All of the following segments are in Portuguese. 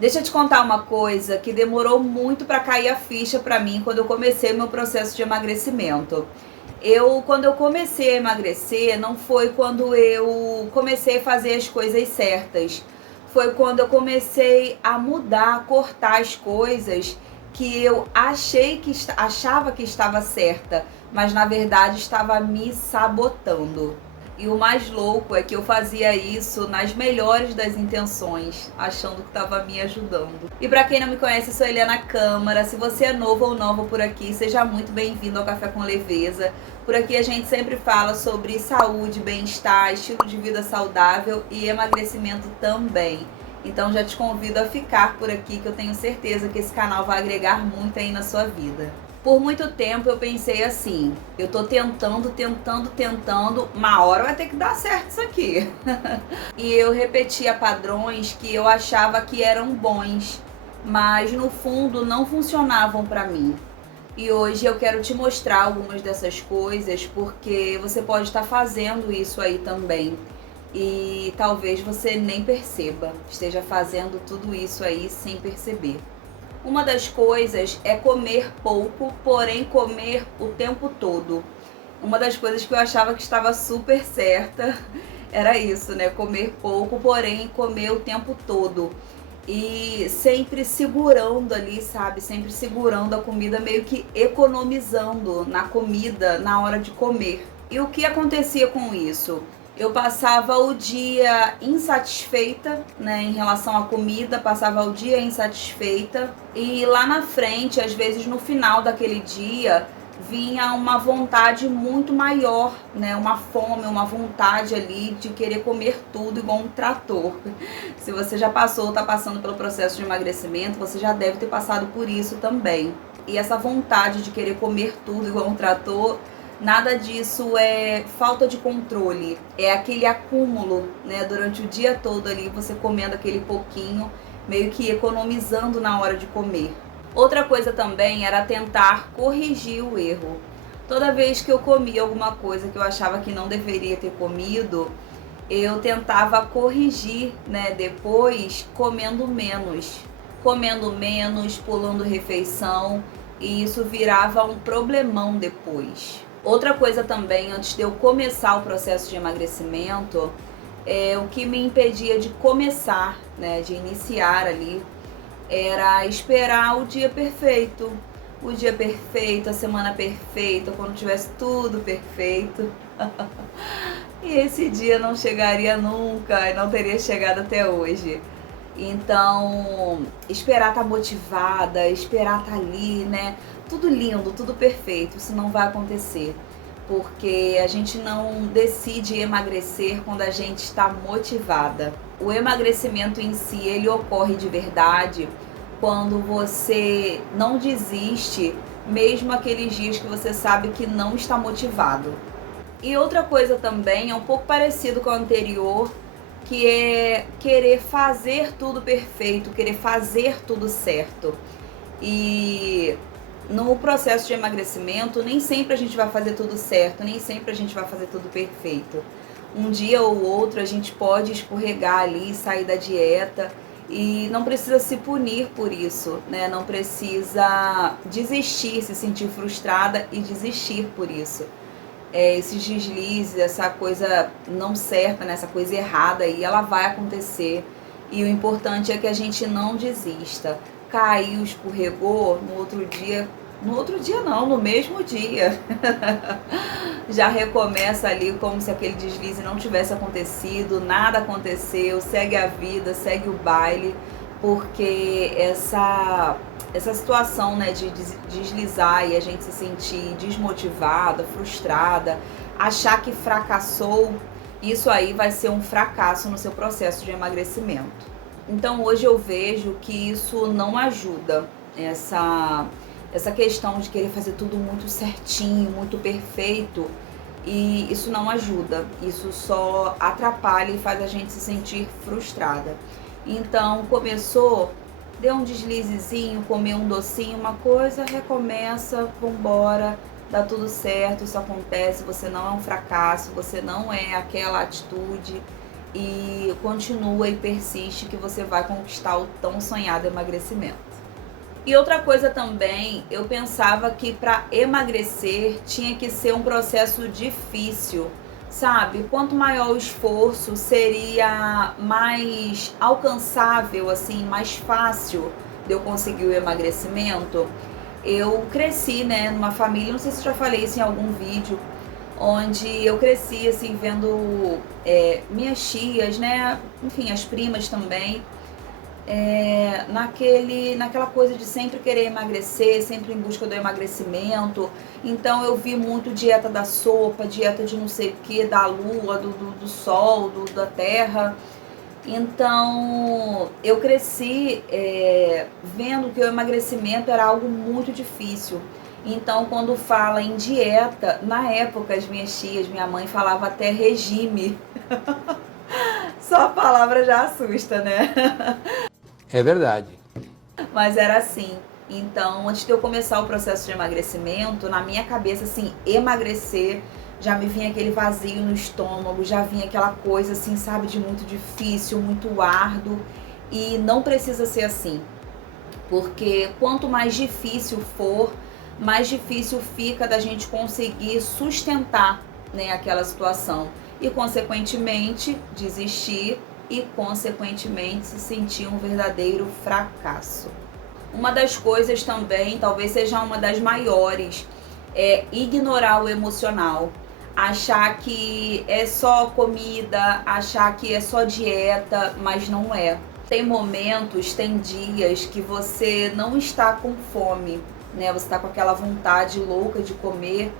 Deixa eu te contar uma coisa que demorou muito para cair a ficha para mim quando eu comecei o meu processo de emagrecimento. Quando eu comecei a emagrecer, não foi quando eu comecei a fazer as coisas certas. Foi quando eu comecei a mudar, a cortar as coisas que eu achava que estava certa, mas na verdade estava me sabotando. E o mais louco é que eu fazia isso nas melhores das intenções, achando que estava me ajudando. E para quem não me conhece, eu sou Eliana Câmara. Se você é novo ou nova por aqui, seja muito bem-vindo ao Café com Leveza. Por aqui a gente sempre fala sobre saúde, bem-estar, estilo de vida saudável e emagrecimento também. Então já te convido a ficar por aqui, que eu tenho certeza que esse canal vai agregar muito aí na sua vida. Por muito tempo eu pensei assim, eu tô tentando, uma hora vai ter que dar certo isso aqui. E eu repetia padrões que eu achava que eram bons, mas no fundo não funcionavam pra mim. E hoje eu quero te mostrar algumas dessas coisas, porque você pode estar fazendo isso aí também. E talvez você nem perceba, esteja fazendo tudo isso aí sem perceber. Uma das coisas é comer pouco, porém comer o tempo todo. Uma das coisas que eu achava que estava super certa era isso, né? Comer pouco, porém comer o tempo todo. E sempre segurando ali, sabe? Sempre segurando a comida, meio que economizando na comida na hora de comer. E o que acontecia com isso? Eu passava o dia insatisfeita, né, em relação à comida, passava o dia insatisfeita e lá na frente, às vezes no final daquele dia, vinha uma vontade muito maior, né, uma fome, uma vontade ali de querer comer tudo igual um trator. Se você já passou ou está passando pelo processo de emagrecimento, você já deve ter passado por isso também. E essa vontade de querer comer tudo igual um trator, nada disso é falta de controle, é aquele acúmulo, né, durante o dia todo ali, você comendo aquele pouquinho, meio que economizando na hora de comer. Outra coisa também era tentar corrigir o erro. Toda vez que eu comia alguma coisa que eu achava que não deveria ter comido, eu tentava corrigir, né, depois comendo menos, pulando refeição, e isso virava um problemão depois. Outra coisa também, antes de eu começar o processo de emagrecimento, o que me impedia de começar, né, de iniciar ali, era esperar o dia perfeito. O dia perfeito, a semana perfeita, quando tivesse tudo perfeito. E esse dia não chegaria nunca, e não teria chegado até hoje. Então, esperar estar motivada, esperar estar ali, né? Tudo lindo, tudo perfeito, isso não vai acontecer. Porque a gente não decide emagrecer quando a gente está motivada. O emagrecimento em si, ele ocorre de verdade quando você não desiste, mesmo aqueles dias que você sabe que não está motivado. E outra coisa também, é um pouco parecido com o anterior, que é querer fazer tudo perfeito, querer fazer tudo certo. E no processo de emagrecimento, nem sempre a gente vai fazer tudo certo, nem sempre a gente vai fazer tudo perfeito. Um dia ou outro a gente pode escorregar ali, sair da dieta, e não precisa se punir por isso, né? Não precisa desistir, se sentir frustrada e desistir por isso. Esses deslizes, essa coisa não certa, né? Essa coisa errada aí, ela vai acontecer. E o importante é que a gente não desista. Caiu, escorregou, no mesmo dia. Já recomeça ali como se aquele deslize não tivesse acontecido, nada aconteceu, segue a vida, segue o baile, porque essa situação, né, de deslizar e a gente se sentir desmotivada, frustrada, achar que fracassou, isso aí vai ser um fracasso no seu processo de emagrecimento. Então hoje eu vejo que isso não ajuda, essa questão de querer fazer tudo muito certinho, muito perfeito, e isso não ajuda, isso só atrapalha e faz a gente se sentir frustrada. Então começou, deu um deslizezinho, comeu um docinho, uma coisa, recomeça, vambora, dá tudo certo, isso acontece, você não é um fracasso, você não é aquela atitude. e continua e persiste que você vai conquistar o tão sonhado emagrecimento. E outra coisa também, eu pensava que para emagrecer tinha que ser um processo difícil, sabe? Quanto maior o esforço, seria mais alcançável, assim, mais fácil de eu conseguir o emagrecimento. Eu cresci, né, numa família, não sei se eu já falei isso em algum vídeo, onde eu cresci, assim, vendo minhas tias, né, enfim, as primas também, naquela coisa de sempre querer emagrecer, sempre em busca do emagrecimento. Então eu vi muito dieta da sopa, dieta de não sei o que, da lua, do sol, da terra. Então eu cresci vendo que o emagrecimento era algo muito difícil. Então quando fala em dieta, na época as minhas tias, minha mãe falava até regime. Só a palavra já assusta, né? É verdade. Mas era assim. Então, antes de eu começar o processo de emagrecimento, na minha cabeça, assim, emagrecer, já me vinha aquele vazio no estômago, já vinha aquela coisa, assim, sabe, de muito difícil, muito árduo. E não precisa ser assim. Porque quanto mais difícil for, mais difícil fica da gente conseguir sustentar, né, aquela situação. E, consequentemente, desistir e, consequentemente, se sentir um verdadeiro fracasso. Uma das coisas também, talvez seja uma das maiores, é ignorar o emocional. Achar que é só comida, achar que é só dieta, mas não é. Tem momentos, tem dias que você não está com fome, né? Você está com aquela vontade louca de comer,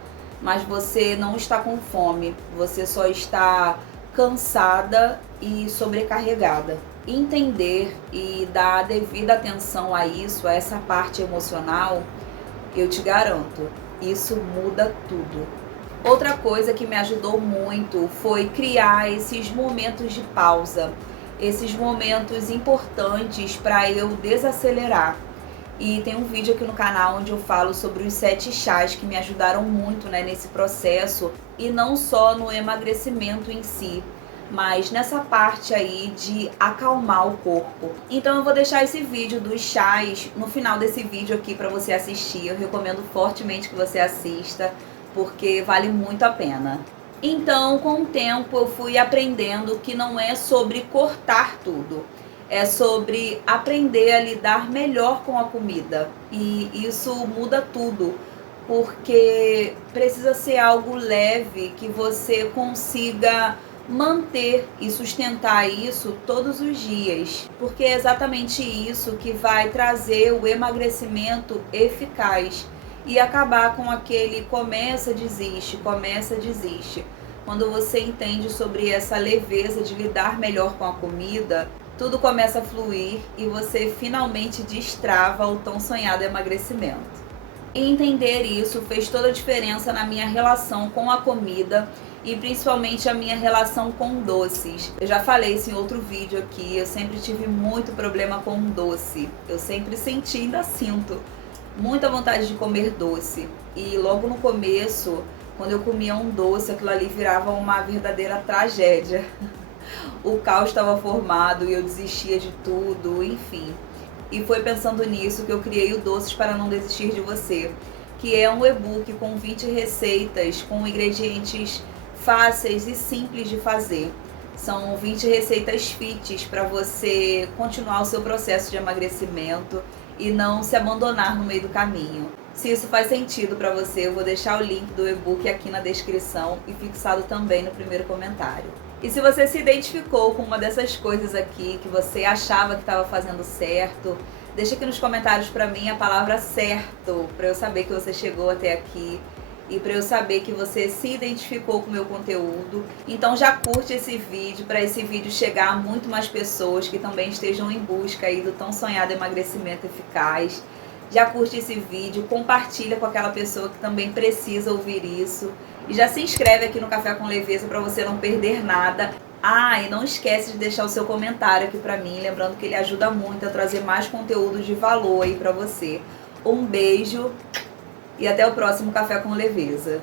mas você não está com fome. Você só está cansada e sobrecarregada. Entender e dar a devida atenção a isso, a essa parte emocional, eu te garanto, isso muda tudo. Outra coisa que me ajudou muito foi criar esses momentos de pausa, esses momentos importantes para eu desacelerar. E tem um vídeo aqui no canal onde eu falo sobre os 7 chás que me ajudaram muito, né, nesse processo, e não só no emagrecimento em si, mas nessa parte aí de acalmar o corpo. Então eu vou deixar esse vídeo dos chás no final desse vídeo aqui para você assistir. Eu recomendo fortemente que você assista, porque vale muito a pena. Então, com o tempo, eu fui aprendendo que não é sobre cortar tudo, é sobre aprender a lidar melhor com a comida. E isso muda tudo, porque precisa ser algo leve, que você consiga manter e sustentar isso todos os dias, porque é exatamente isso que vai trazer o emagrecimento eficaz e acabar com aquele começa, desiste, começa, desiste. Quando você entende sobre essa leveza de lidar melhor com a comida, tudo começa a fluir e você finalmente destrava o tão sonhado emagrecimento. E entender isso fez toda a diferença na minha relação com a comida e principalmente a minha relação com doces. Eu já falei isso em outro vídeo aqui, eu sempre tive muito problema com doce. Eu sempre senti, ainda sinto, muita vontade de comer doce. E logo no começo, quando eu comia um doce, aquilo ali virava uma verdadeira tragédia. O caos estava formado e eu desistia de tudo, enfim. E foi pensando nisso que eu criei o Doces para Não Desistir de Você, que é um e-book com 20 receitas, com ingredientes fáceis e simples de fazer. São 20 receitas fits para você continuar o seu processo de emagrecimento e não se abandonar no meio do caminho. Se isso faz sentido para você, eu vou deixar o link do e-book aqui na descrição e fixado também no primeiro comentário. E se você se identificou com uma dessas coisas aqui, que você achava que estava fazendo certo, deixa aqui nos comentários para mim a palavra certo, para eu saber que você chegou até aqui e para eu saber que você se identificou com o meu conteúdo. Então já curte esse vídeo, para esse vídeo chegar a muito mais pessoas que também estejam em busca aí do tão sonhado emagrecimento eficaz. Já curte esse vídeo, compartilha com aquela pessoa que também precisa ouvir isso. E já se inscreve aqui no Café com Leveza para você não perder nada. Ah, e não esquece de deixar o seu comentário aqui para mim, lembrando que ele ajuda muito a trazer mais conteúdo de valor aí para você. Um beijo e até o próximo Café com Leveza.